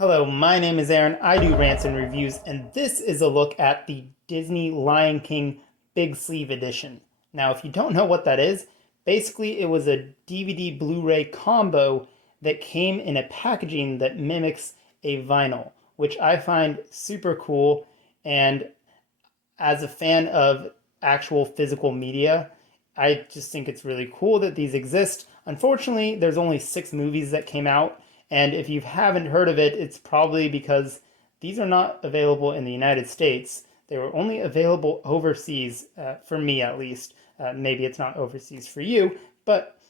Hello, my name is Aaron. I do rants and reviews, and this is a look at the Disney Lion King Big Sleeve Edition. Now, if you don't know what that is, basically it was a DVD Blu-ray combo that came in a packaging that mimics a vinyl, which I find super cool. And as a fan of actual physical media, I just think it's really cool that these exist. Unfortunately, there's only 6 movies that came out, and if you haven't heard of it, it's probably because these are not available in the United States. They were only available overseas, for me at least. Maybe it's not overseas for you, but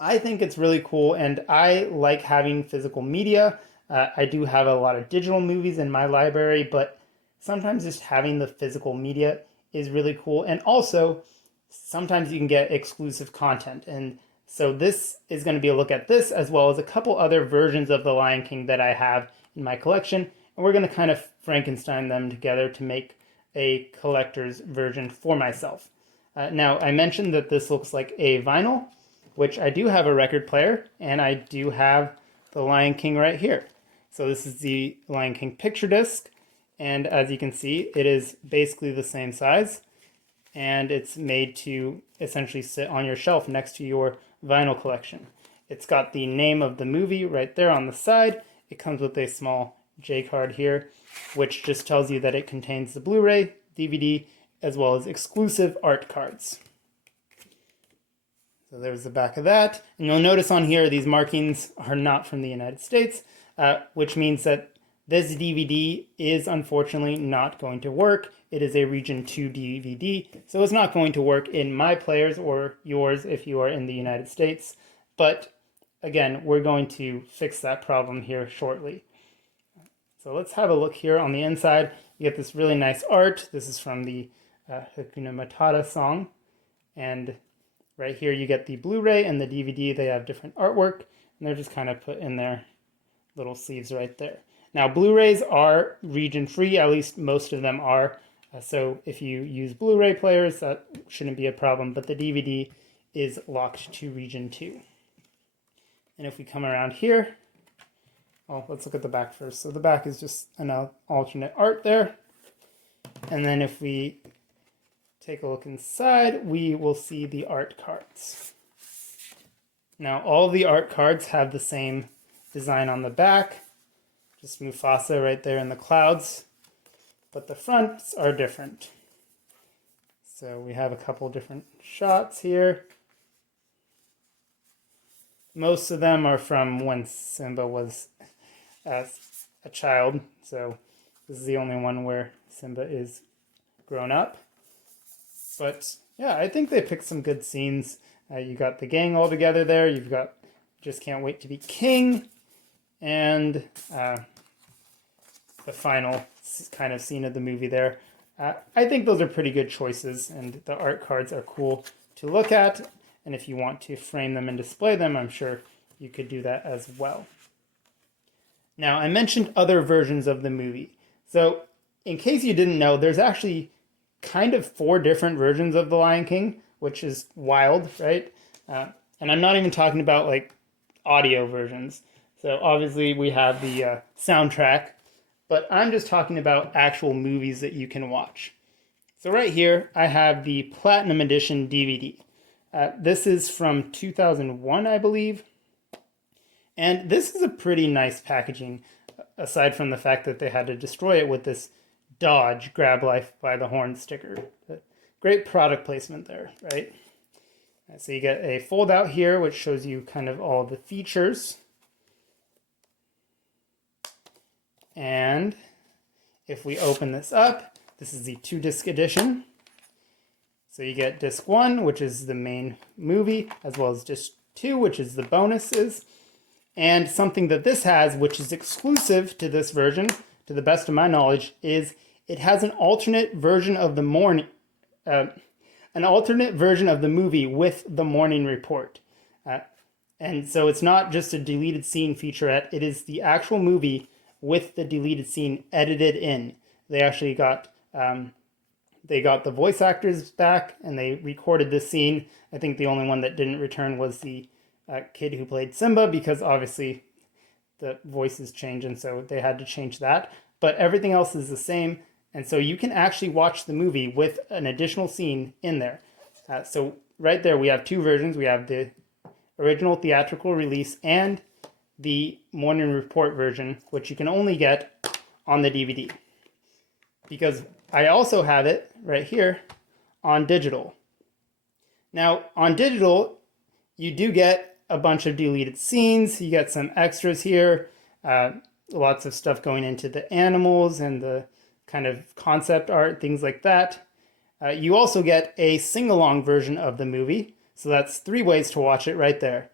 I think it's really cool, and I like having physical media. I do have a lot of digital movies in my library, but sometimes just having the physical media is really cool. And also, sometimes you can get exclusive content. And so this is going to be a look at this as well as a couple other versions of The Lion King that I have in my collection. And we're going to kind of Frankenstein them together to make a collector's version for myself. Now, I mentioned that this looks like a vinyl, which I do have a record player, and I do have The Lion King right here. So this is the Lion King picture disc, and as you can see, it is basically the same size, and it's made to essentially sit on your shelf next to your vinyl collection. It's got the name of the movie right there on the side. It comes with a small J card here, which just tells you that it contains the Blu-ray, DVD, as well as exclusive art cards. So there's the back of that. And you'll notice on here, these markings are not from the United States, which means that this DVD is unfortunately not going to work. It is a Region 2 DVD, so it's not going to work in my players or yours if you are in the United States. But again, we're going to fix that problem here shortly. So let's have a look here on the inside. You get this really nice art. This is from the Hakuna Matata song. And right here you get the Blu-ray and the DVD. They have different artwork, and they're just kind of put in their little sleeves right there. Now, Blu-rays are region-free, at least most of them are. So if you use Blu-ray players, that shouldn't be a problem, but the DVD is locked to region 2. And if we come around here, well, let's look at the back first. So the back is just an alternate art there. And then if we take a look inside, we will see the art cards. Now, all the art cards have the same design on the back. Just Mufasa right there in the clouds, but the fronts are different. So we have a couple different shots here. Most of them are from when Simba was a child, so this is the only one where Simba is grown up. But yeah, I think they picked some good scenes. You got the gang all together there. You've got Just Can't Wait to Be King, and the final kind of scene of the movie there. I think those are pretty good choices, and the art cards are cool to look at. And if you want to frame them and display them, I'm sure you could do that as well. Now, I mentioned other versions of the movie. So, in case you didn't know, there's actually kind of 4 different versions of The Lion King, which is wild, right? And I'm not even talking about like audio versions. So obviously we have the soundtrack, but I'm just talking about actual movies that you can watch. So right here, I have the Platinum Edition DVD. This is from 2001, I believe. And this is a pretty nice packaging, aside from the fact that they had to destroy it with this Dodge Grab Life by the Horn sticker. Great product placement there, right? So you get a fold out here, which shows you kind of all the features. And if we open this up, this is the 2-disc edition. So you get disc 1, which is the main movie, as well as disc 2, which is the bonuses. And something that this has, which is exclusive to this version, to the best of my knowledge, is it has an alternate version of the movie with the morning report. And so it's not just a deleted scene featurette, it is the actual movie with the deleted scene edited in. They actually got the voice actors back, and they recorded this scene. I think the only one that didn't return was the kid who played Simba, because obviously the voices change, and so they had to change that. But everything else is the same, and so you can actually watch the movie with an additional scene in there. So right there, we have two versions. We have the original theatrical release and the Morning Report version, which you can only get on the DVD. Because I also have it right here on digital. Now, on digital, you do get a bunch of deleted scenes. You get some extras here, lots of stuff going into the animals and the kind of concept art, things like that. You also get a sing-along version of the movie. So that's 3 ways to watch it right there.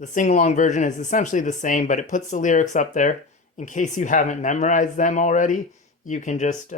The sing-along version is essentially the same, but it puts the lyrics up there. In case you haven't memorized them already, you can just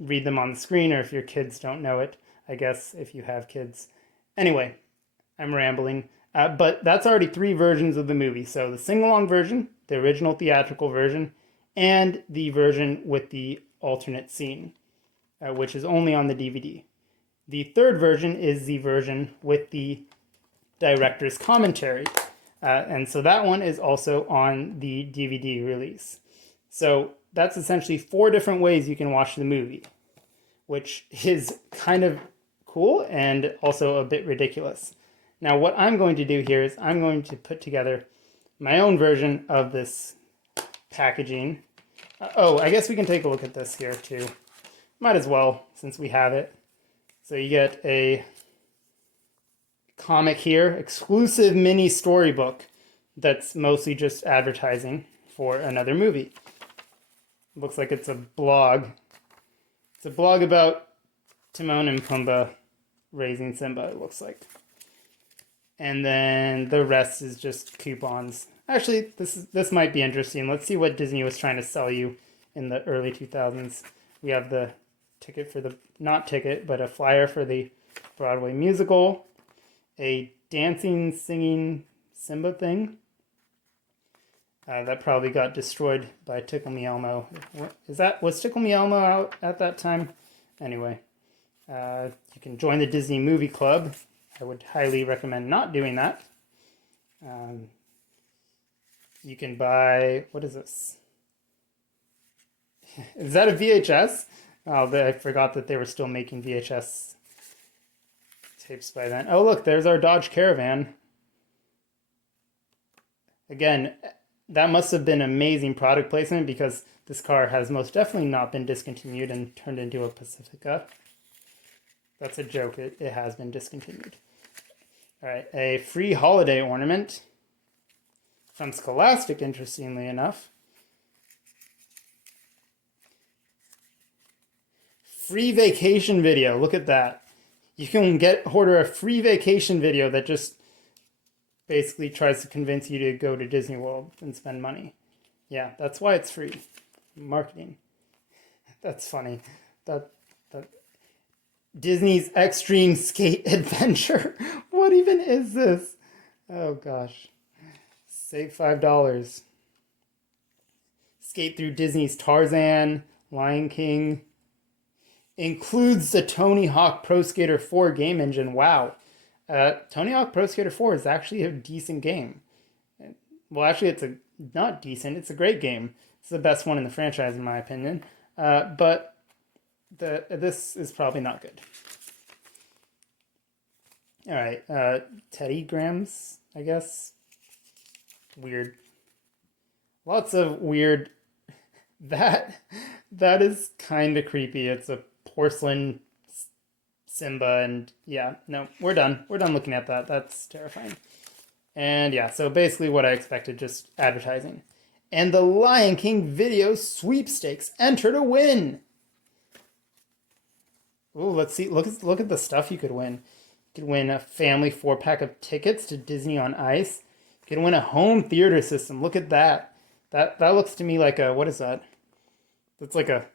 read them on the screen, or if your kids don't know it, I guess, if you have kids. Anyway, I'm rambling. But that's already 3 versions of the movie. So the sing-along version, the original theatrical version, and the version with the alternate scene, which is only on the DVD. The 3rd version is the version with the director's commentary. And so that one is also on the DVD release. So that's essentially 4 different ways you can watch the movie, which is kind of cool and also a bit ridiculous. Now, what I'm going to do here is I'm going to put together my own version of this packaging. Oh, I guess we can take a look at this here too. Might as well, since we have it. So you get a comic here, exclusive mini storybook that's mostly just advertising for another movie. Looks like it's a blog. It's a blog about Timon and Pumbaa raising Simba, it looks like. And then the rest is just coupons. Actually, this might be interesting. Let's see what Disney was trying to sell you in the early 2000s. We have the ticket for the, not ticket, but a flyer for the Broadway musical, a dancing, singing Simba thing. That probably got destroyed by Tickle Me Elmo. Was Tickle Me Elmo out at that time? Anyway, you can join the Disney Movie Club. I would highly recommend not doing that. You can buy, what is this? Is that a VHS? Oh, I forgot that they were still making VHS tapes by then. Oh, look, there's our Dodge Caravan. Again, that must have been amazing product placement because this car has most definitely not been discontinued and turned into a Pacifica. That's a joke. It has been discontinued. All right, a free holiday ornament from Scholastic, interestingly enough. Free vacation video. Look at that. You can order a free vacation video that just basically tries to convince you to go to Disney World and spend money. Yeah, that's why it's free. Marketing. That's funny. That Disney's Extreme Skate Adventure. What even is this? Oh gosh. Save $5. Skate through Disney's Tarzan, Lion King. Includes the Tony Hawk Pro Skater 4 game engine. Wow. Tony Hawk Pro Skater 4 is actually a decent game. Well, actually, it's not decent. It's a great game. It's the best one in the franchise, in my opinion. But this is probably not good. All right. Teddy Grams, I guess. Weird. Lots of weird. That is kind of creepy. It's a porcelain Simba, and yeah, no, we're done. We're done looking at that. That's terrifying. And yeah, so basically what I expected, just advertising. And the Lion King video sweepstakes. Enter to win. Ooh, let's see. Look at the stuff you could win. You could win a family 4-pack of tickets to Disney on Ice. You could win a home theater system. Look at that. That looks to me like a, what is that? That's like a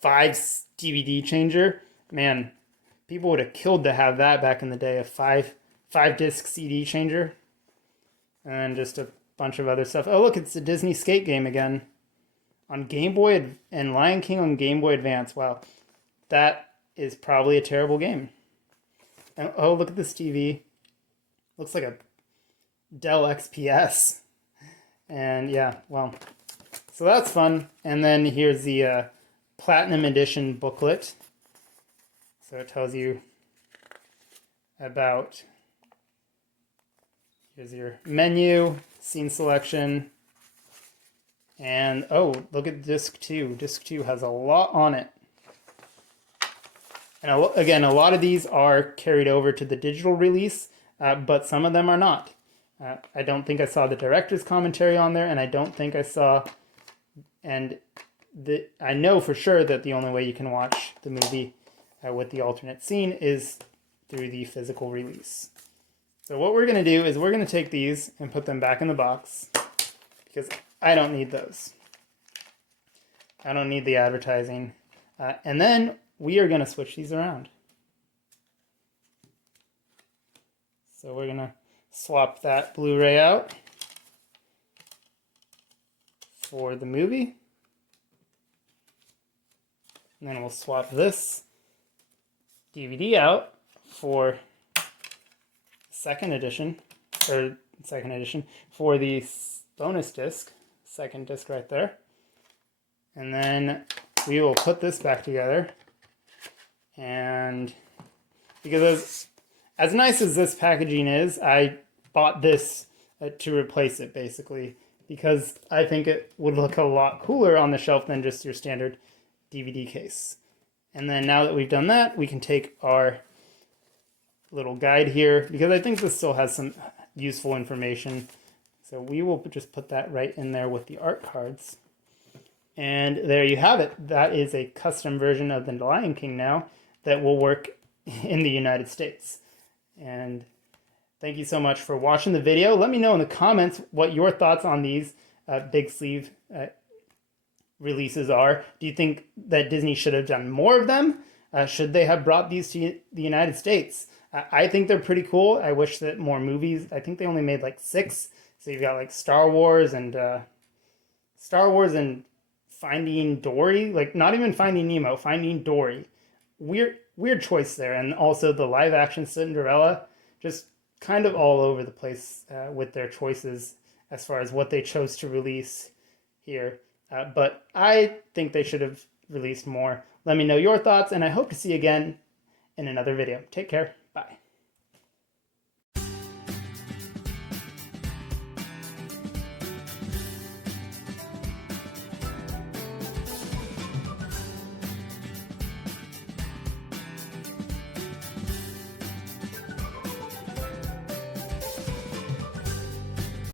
5 DVD changer. Man, people would have killed to have that back in the day. A 5 disc CD changer. And just a bunch of other stuff. Oh, look, it's the Disney skate game again. On Game Boy and Lion King on Game Boy Advance. Wow. That is probably a terrible game. And, oh, look at this TV. Looks like a Dell XPS. And yeah, well, so that's fun. And then here's the Platinum Edition booklet. So it tells you about, here's your menu, scene selection, and oh, look at disc 2. Disc 2 has a lot on it. And again, a lot of these are carried over to the digital release, but some of them are not. I don't think I saw the director's commentary on there, and I don't think I saw, and I know for sure that the only way you can watch the movie with the alternate scene is through the physical release. So what we're going to do is we're going to take these and put them back in the box, because I don't need those. I don't need the advertising. And then we are going to switch these around. So we're going to swap that Blu-ray out for the movie. And then we'll swap this DVD out for second edition for the bonus disc, second disc right there. And then we will put this back together. And because as nice as this packaging is, I bought this to replace it basically, because I think it would look a lot cooler on the shelf than just your standard DVD case. And then now that we've done that, we can take our little guide here, because I think this still has some useful information. So we will just put that right in there with the art cards. And there you have it. That is a custom version of The Lion King now that will work in the United States. And thank you so much for watching the video. Let me know in the comments what your thoughts on these big sleeve releases are. Do you think that Disney should have done more of them? Should they have brought these to the United States? I think they're pretty cool. I wish that more movies, I think they only made like 6. So you've got like Star Wars and Finding Dory, like not even Finding Nemo, Finding Dory. Weird choice there. And also the live action Cinderella, just kind of all over the place with their choices as far as what they chose to release here. But I think they should have released more. Let me know your thoughts, and I hope to see you again in another video. Take care.